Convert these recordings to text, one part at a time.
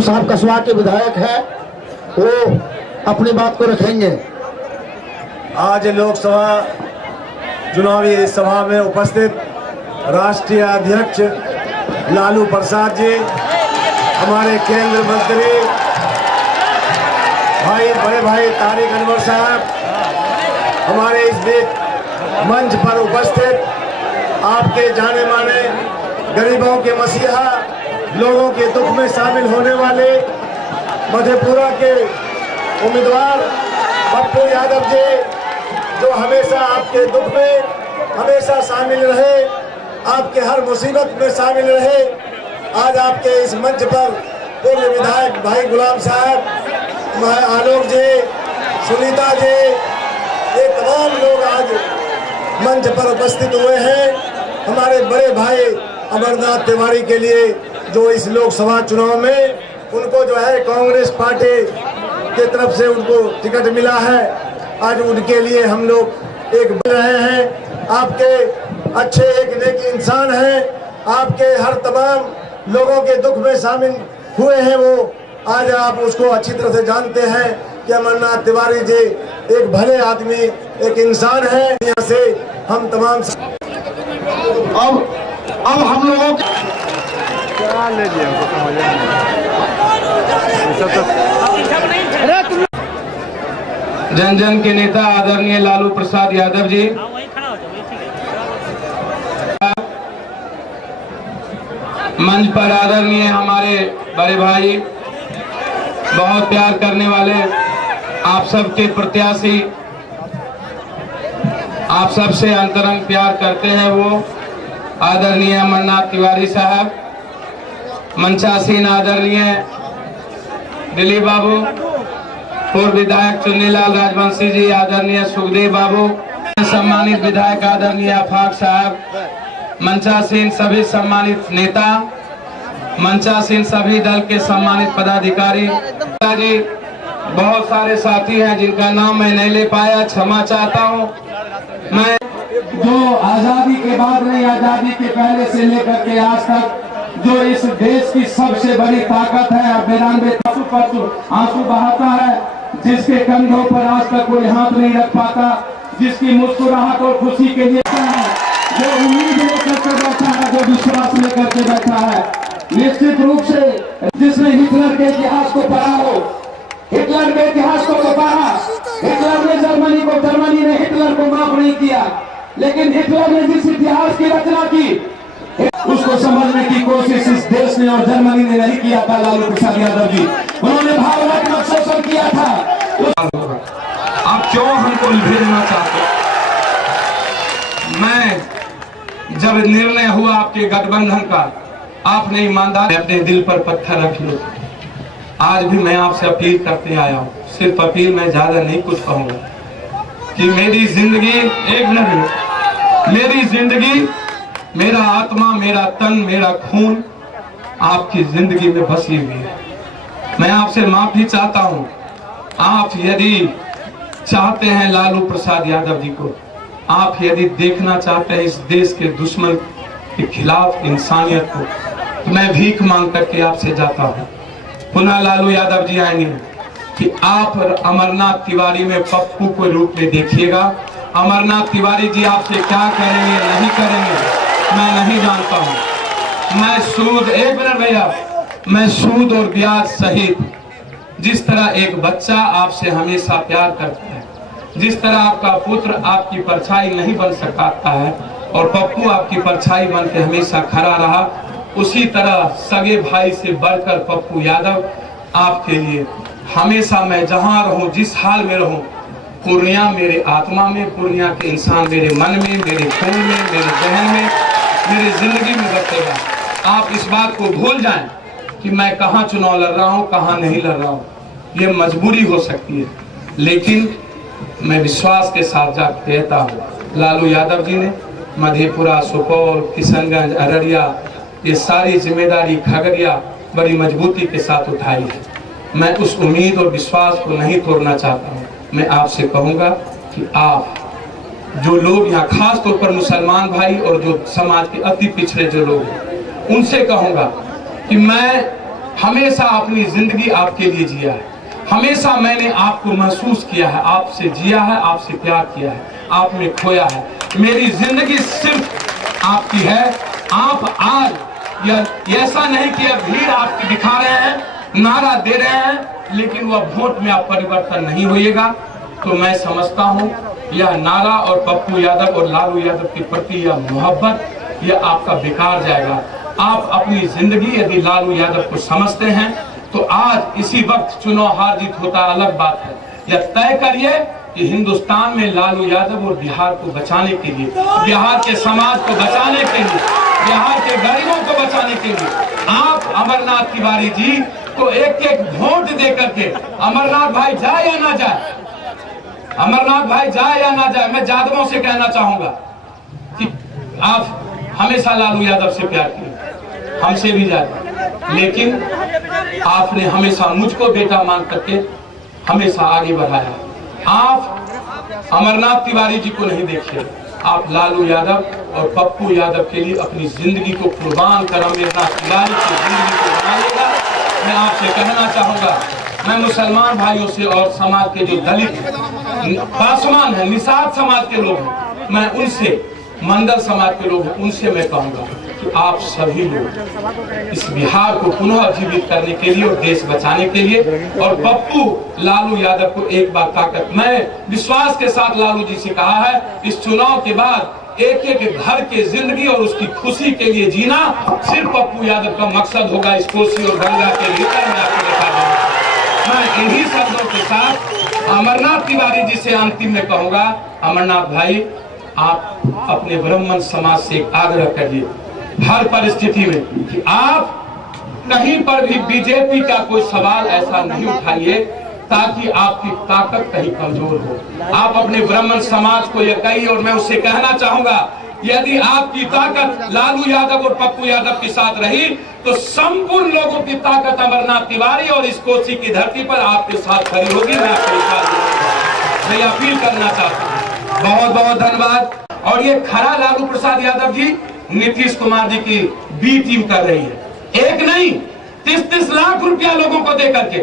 गुलाम साहब कसवा के विधायक है, वो अपनी बात को रखेंगे। आज लोकसभा चुनावी सभा में उपस्थित राष्ट्रीय अध्यक्ष लालू प्रसाद जी, हमारे केंद्र मंत्री बड़े भाई तारिक अनवर साहब, हमारे इस बीच मंच पर उपस्थित आपके जाने माने गरीबों के मसीहा, लोगों के दुख में शामिल होने वाले मधेपुरा के उम्मीदवार पप्पू यादव जी, जो हमेशा आपके दुख में हमेशा शामिल रहे, आपके हर मुसीबत में शामिल रहे। आज आपके इस मंच पर पूर्व विधायक भाई गुलाम साहब, आलोक जी, सुनीता जी, ये तमाम लोग आज मंच पर उपस्थित हुए हैं। हमारे बड़े भाई अमरनाथ तिवारी के लिए जो इस लोकसभा चुनाव में उनको जो है कांग्रेस पार्टी की तरफ से उनको टिकट मिला है, आज उनके लिए हम लोग एक बन रहे हैं। आपके अच्छे एक नेक इंसान हैं, आपके हर तमाम लोगों के दुख में शामिल हुए हैं वो, आज आप उसको अच्छी तरह से जानते हैं कि अमरनाथ तिवारी जी एक भले आदमी, एक इंसान है। यहाँ से हम तमाम अब हम लोगों के जन जन के नेता आदरणीय लालू प्रसाद यादव जी, मंच पर आदरणीय हमारे बड़े भाई, बहुत प्यार करने वाले, आप सबके प्रत्याशी, आप सबसे अंतरंग प्यार करते हैं वो आदरणीय अमरनाथ तिवारी साहब, मंचासीन आदरणीय दिलीप बाबू, पूर्व विधायक चुन्नीलाल राजवंशी जी, आदरणीय सुखदेव बाबू, सम्मानित विधायक आदरणीय आफाक साहब, मंचासीन सभी सम्मानित नेता, मंचासीन सभी दल के सम्मानित पदाधिकारी जी, बहुत सारे साथी हैं जिनका नाम मैं नहीं ले पाया, क्षमा चाहता हूं। मैं जो आजादी के बाद नहीं, आजादी के पहले से लेकर के आज तक जो इस देश की सबसे बड़ी ताकत है, 92 आंसू बहाता है, जिसके कंधों पर आज तक कोई हाथ नहीं रख पाता, जिसकी मुस्कुराहट और खुशी के लिए जो उम्मीद लेकर के बैठा है, जो विश्वास लेकर के बैठा है, निश्चित रूप से जिसने हिटलर के इतिहास को पढ़ा हो, हिटलर के इतिहास को पढ़ा, हिटलर ने जर्मनी ने हिटलर को माफ नहीं किया, लेकिन हिटलर ने जिस इतिहास की रचना की उसको समझने की कोशिश इस देश ने और जर्मनी ने नहीं किया था। लालू प्रसाद यादव जी, उन्होंने भावनात्मक शोषण किया था। आप क्यों हमको भेजना चाहते? मैं जब निर्णय हुआ आपके गठबंधन का, आपने ईमानदार अपने दिल पर पत्थर रख लो। आज भी मैं आपसे अपील करते आया हूँ, सिर्फ अपील, मैं ज्यादा नहीं कुछ कहूंगा, कि मेरी जिंदगी एक नहीं, मेरी जिंदगी, मेरा आत्मा, मेरा तन, मेरा खून आपकी जिंदगी में बसी हुई है। मैं आपसे माफी चाहता हूँ। आप यदि चाहते हैं लालू प्रसाद यादव जी को, आप यदि देखना चाहते हैं इस देश के दुश्मन के खिलाफ इंसानियत को, तो मैं भीख मांग करके आपसे जाता हूँ। पुनः लालू यादव जी आएंगे कि आप अमरनाथ तिवारी में पप्पू के रूप में देखिएगा। अमरनाथ तिवारी जी आपसे क्या करेंगे नहीं करेंगे मैं नहीं जानता हूँ। मैं सूद, एक मिनट भैया, मैं सूद और ब्याज सहित जिस तरह एक बच्चा आपसे हमेशा प्यार करता है, जिस तरह आपका पुत्र आपकी परछाई नहीं बन सकता है और पप्पू आपकी परछाई बन के हमेशा खड़ा रहा, उसी तरह सगे भाई से बढ़कर पप्पू यादव आपके लिए हमेशा, मैं जहां रहूं, जिस हाल में रहूं, पूर्णिया मेरे आत्मा में, पूर्णिया के इंसान मेरे मन में, मेरे खून में, मेरे जहन में, मेरी जिंदगी में बचेगा। आप इस बात को भूल जाएं कि मैं कहां चुनाव लड़ रहा हूं, कहां नहीं लड़ रहा हूं। ये मजबूरी हो सकती है, लेकिन मैं विश्वास के साथ जाकर कहता हूं, लालू यादव जी ने मधेपुरा, सुपौल, किशनगंज, अररिया, ये सारी जिम्मेदारी खगड़िया बड़ी मजबूती के साथ उठाई है। मैं उस उम्मीद और विश्वास को नहीं तोड़ना चाहता हूँ। मैं आपसे कहूँगा कि आप जो लोग यहाँ, खास तौर पर मुसलमान भाई और जो समाज के अति पिछड़े जो लोग हैं, उनसे कहूँगा कि मैं हमेशा अपनी जिंदगी आपके लिए जिया है, हमेशा मैंने आपको महसूस किया है, आपसे जिया है, आपसे प्यार किया है, आपने खोया है। मेरी जिंदगी सिर्फ आपकी है। आप आज यह ऐसा नहीं कि अब भीड़ आपकी दिखा रहे हैं, नारा दे रहे हैं, लेकिन वह वोट में आप परिवर्तन नहीं होइएगा। तो मैं समझता हूं यह नारा और पप्पू यादव और लालू यादव के प्रति यह मोहब्बत यह आपका बेकार जाएगा। आप अपनी जिंदगी यदि लालू यादव को समझते हैं तो आज इसी वक्त चुनाव हार जीत होता अलग बात है। यह तय करिए कि हिंदुस्तान में लालू यादव और बिहार को बचाने के लिए, बिहार के समाज को बचाने के लिए, बिहार के गरीबों को बचाने के लिए आप अमरनाथ तिवारी जी को एक एक वोट दे करके, अमरनाथ भाई जाए या ना जाए, अमरनाथ भाई जाए या ना जाए, मैं यादवों से कहना चाहूंगा कि आप हमेशा लालू यादव से प्यार किए, हमसे भी ज्यादा, लेकिन आपने हमेशा मुझको बेटा मान करके हमेशा आगे बढ़ाया। आप अमरनाथ तिवारी जी को नहीं देखिए, आप लालू यादव और पप्पू यादव के लिए अपनी जिंदगी को कुर्बान कर अमरनाथ तिवारी की जिंदगी को बनाइएगा। मैं आपसे कहना चाहूंगा, मैं मुसलमान भाइयों से और समाज के जो दलित पासवान है, निषाद समाज के लोग हैं, मैं उनसे, मंडल समाज के लोग हैं, उनसे मैं कहूंगा कि आप सभी लोग इस बिहार को पुनः जीवित करने के लिए और देश बचाने के लिए, और पप्पू लालू यादव को एक बार ताकत, मैं विश्वास के साथ लालू जी से कहा है, इस चुनाव के बाद एक एक घर के जिंदगी और उसकी खुशी के लिए जीना सिर्फ पप्पू यादव का मकसद होगा। इस कोसी और गंगा के भीतर मैं आपको बता दूंगा। मैं इन्हीं शब्दों के साथ अमरनाथ तिवारी जी से अंतिम में कहूंगा, अमरनाथ भाई आप अपने ब्राह्मण समाज से एक आग्रह करिए हर परिस्थिति में कि आप कहीं पर भी बीजेपी का कोई सवाल ऐसा नहीं उठाइए ताकि आपकी ताकत कहीं कमजोर हो। आप अपने ब्राह्मण समाज को यह कहिए, और मैं उससे कहना चाहूंगा, यदि आपकी ताकत लालू यादव और पप्पू यादव के साथ रही तो संपूर्ण लोगों की ताकत अमरनाथ तिवारी और इस कोसी की धरती पर आपके साथ खड़ी होगी। मैं आपके साथ मैं अपील करना चाहता हूँ। बहुत बहुत धन्यवाद। और ये खरा लालू प्रसाद यादव जी नीतीश कुमार जी की बी टीम कर रही है, एक नहीं 30-30 लाख रुपया लोगों को दे करके।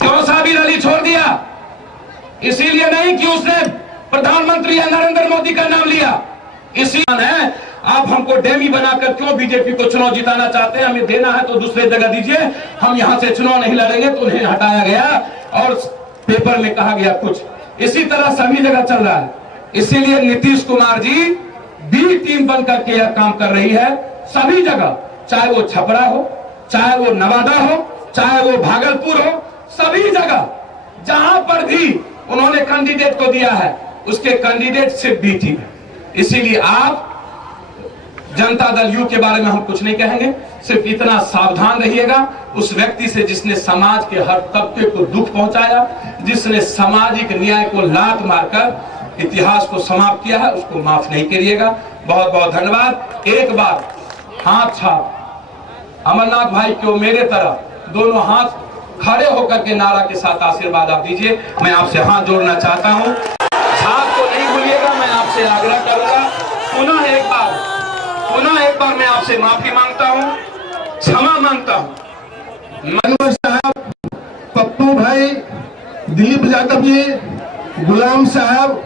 क्यों साबिर अली छोड़ दिया? इसीलिए नहीं कि उसने प्रधानमंत्री नरेंद्र मोदी का नाम लिया, इसी है आप हमको डेमी बनाकर क्यों बीजेपी को चुनाव जिताना चाहते हैं? हमें देना है तो दूसरे जगह दीजिए, हम यहां से चुनाव नहीं लड़ेंगे। तो उन्हें हटाया गया और पेपर में कहा गया कुछ, इसी तरह सभी जगह चल रहा है। इसीलिए नीतीश कुमार जी बी टीम बनकर के यह काम कर रही है सभी जगह, चाहे वो छपरा हो, चाहे वो नवादा हो, चाहे वो भागलपुर हो, सभी जगह जहां पर भी उन्होंने कैंडिडेट को दिया है उसके कैंडिडेट सिर्फ बी टीम है। इसीलिए आप जनता दल यू के बारे में हम कुछ नहीं कहेंगे, सिर्फ इतना सावधान रहिएगा उस व्यक्ति से जिसने समाज के हर तबके को दुख पहुंचाया, जिसने सामाजिक न्याय को लात मारकर इतिहास को समाप्त किया है, उसको माफ नहीं करिएगा। बहुत बहुत धन्यवाद। एक बार हाथ छाप अमरनाथ भाई को मेरे तरफ दोनों हाथ खड़े होकर के नारा के साथ आशीर्वाद आप दीजिए। मैं आपसे हाथ जोड़ना चाहता हूं, छाप को नहीं भूलिएगा। मैं आपसे आग्रह करूंगा, पुनः एक बार मैं आपसे माफी मांगता हूं, क्षमा मांगता हूं। मनोज साहब, पप्पू भाई, दिलीप यादव जी, गुलाम साहब,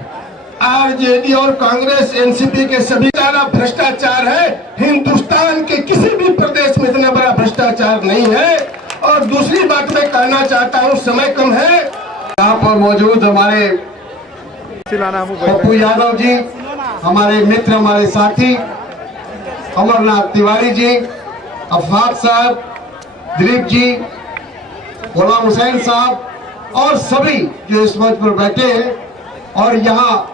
आरजेडी और कांग्रेस एनसीपी के सभी सारा भ्रष्टाचार है। हिंदुस्तान के किसी भी प्रदेश में इतना बड़ा भ्रष्टाचार नहीं है। और दूसरी बात मैं कहना चाहता हूं, समय कम है, यहाँ पर मौजूद हमारे पप्पू यादव जी, हमारे मित्र, हमारे साथी अमरनाथ तिवारी जी, अफाक साहब, दिलीप जी, गुलाम हुसैन साहब और सभी जो इस मंच पर बैठे हैं, और यहाँ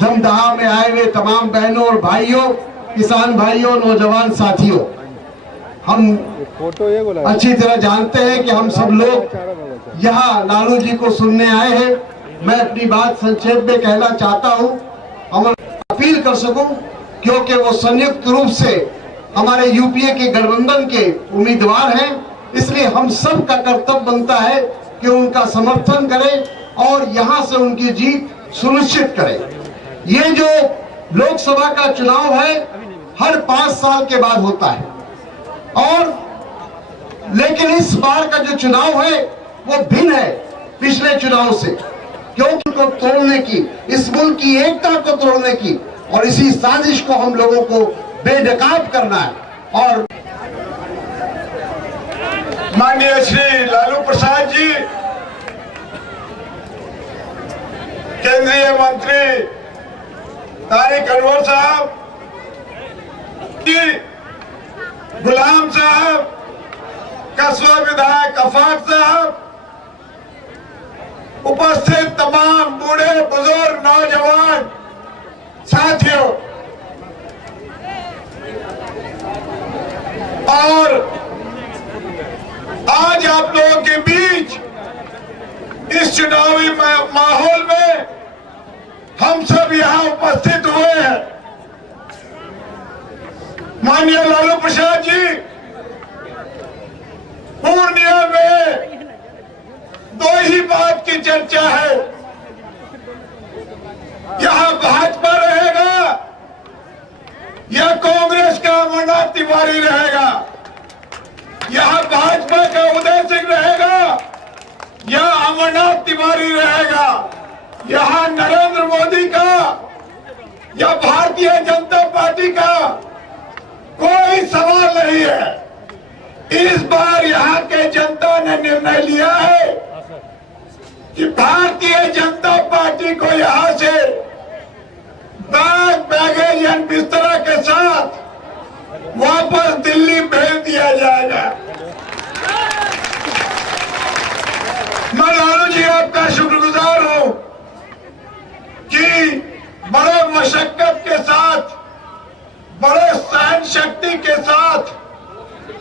धमदाहा में आए हुए तमाम बहनों और भाइयों, किसान भाइयों, नौजवान साथियों, हम अच्छी तरह जानते हैं कि हम सब लोग यहाँ लालू जी को सुनने आए हैं। मैं अपनी बात संक्षेप में कहना चाहता हूँ, हम अपील कर सकूं, क्योंकि वो संयुक्त रूप से हमारे यूपीए के गठबंधन के उम्मीदवार हैं, इसलिए हम सब का कर्तव्य बनता है कि उनका समर्थन करें और यहाँ से उनकी जीत सुनिश्चित करें। ये जो लोकसभा का चुनाव है हर 5 साल के बाद होता है, और लेकिन इस बार का जो चुनाव है वो भिन्न है पिछले चुनाव से, क्योंकि को तोड़ने की, इस मुल्क की एकता को तोड़ने की और इसी साजिश को हम लोगों को बेनकाब करना है। और माननीय श्री लालू प्रसाद जी, केंद्रीय मंत्री तारिक अनवर साहब जी, गुलाम साहब, कस्बा विधायक आफाक साहब, उपस्थित तमाम बूढ़े बुजुर्ग नौजवान साथियों, और आज आप लोगों के बीच इस चुनावी माहौल में हम सब यहाँ उपस्थित हुए हैं। माननीय लालू प्रसाद जी, पूर्णिया में दो ही बात की चर्चा है, यहाँ भाजपा रहेगा या कांग्रेस का अमरनाथ तिवारी रहेगा, यहाँ भाजपा का उदय सिंह रहेगा या अमरनाथ तिवारी रहेगा, यहाँ नरेंद्र मोदी का या भारतीय जनता पार्टी का कोई सवाल नहीं है। इस बार यहाँ के जनता ने निर्णय लिया है कि भारतीय जनता पार्टी को यहाँ से बैग बैगेज एंड बिस्तरा के साथ वापस दिल्ली भेज दिया जाएगा। मैं लालू जी आपका शुक्रगुजार हूं कि बड़े मशक्कत के साथ, बड़े सहन शक्ति के साथ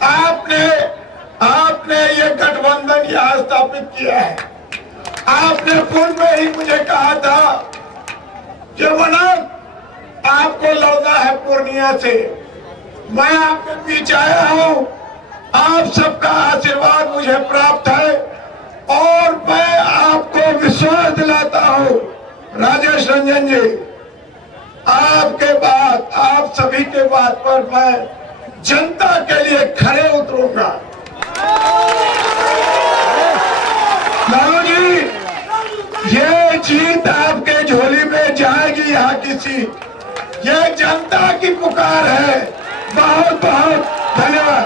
आपने ये गठबंधन यहां स्थापित किया है। आपने पूर्व में ही मुझे कहा था कि मनोज आपको लौटा है पूर्णिया से, मैं आपके बीच आया हूं, आप सबका आशीर्वाद मुझे प्राप्त है और मैं आपको विश्वास दिलाता हूं राजेश रंजन जी, आपके बाद, आप सभी के बात पर मैं जनता के लिए खड़े उतरूंगा। लालू जी, ये जीत आपके झोली में जाएगी, यहाँ की सीट, ये जनता की पुकार है। बहुत बहुत धन्यवाद।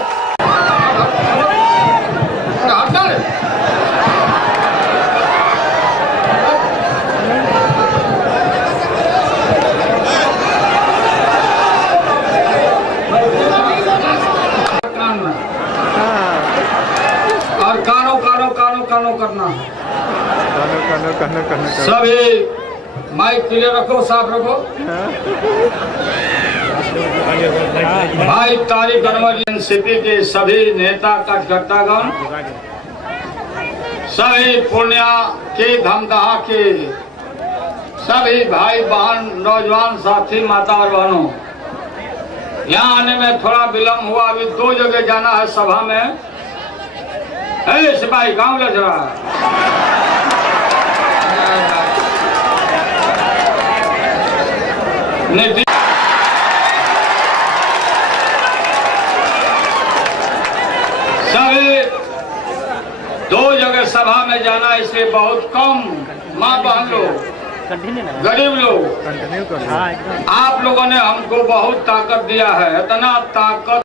और कानो कानो कानो कानो करना है। सभी माइक क्लियर रखो, साफ रखो। भाई तारिक अनवर एनसीपी के सभी नेता कार्यकर्तागण, सभी पूर्णिया के धमदाहा के सभी भाई बहन, नौजवान साथी, माता और बहनों, यहाँ आने में थोड़ा विलम्ब हुआ। अभी 2 जगह जाना है सभा में। सिपाही गाँव लग रहा है। सभी 2 जगह सभा में जाना, इसलिए बहुत कम माँ बहन लोग, गरीब लोग, आप लोगों ने हमको बहुत ताकत दिया है। इतना ताकत